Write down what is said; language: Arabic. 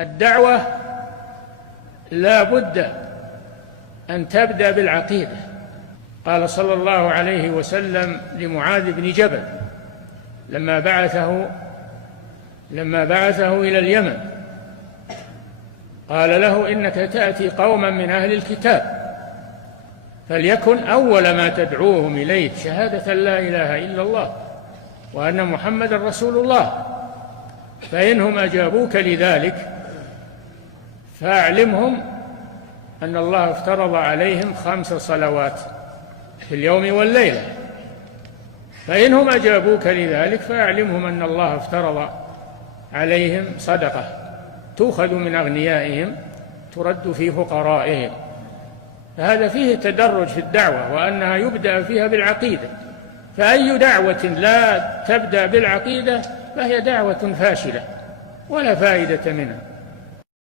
الدعوة لا بد أن تبدأ بالعقيدة. قال صلى الله عليه وسلم لمعاذ بن جبل لما بعثه إلى اليمن، قال له: إنك تأتي قوما من أهل الكتاب، فليكن أول ما تدعوهم إليه شهادة لا إله إلا الله وأن محمد رسول الله، فإنهم أجابوك لذلك فأعلمهم أن الله افترض عليهم 5 صلوات في اليوم والليلة. فإنهم أجابوك لذلك فأعلمهم أن الله افترض عليهم صدقة تؤخذ من أغنيائهم ترد في فقرائهم. فهذا فيه تدرج في الدعوة، وأنها يبدأ فيها بالعقيدة، فأي دعوة لا تبدأ بالعقيدة فهي دعوة فاشلة ولا فائدة منها.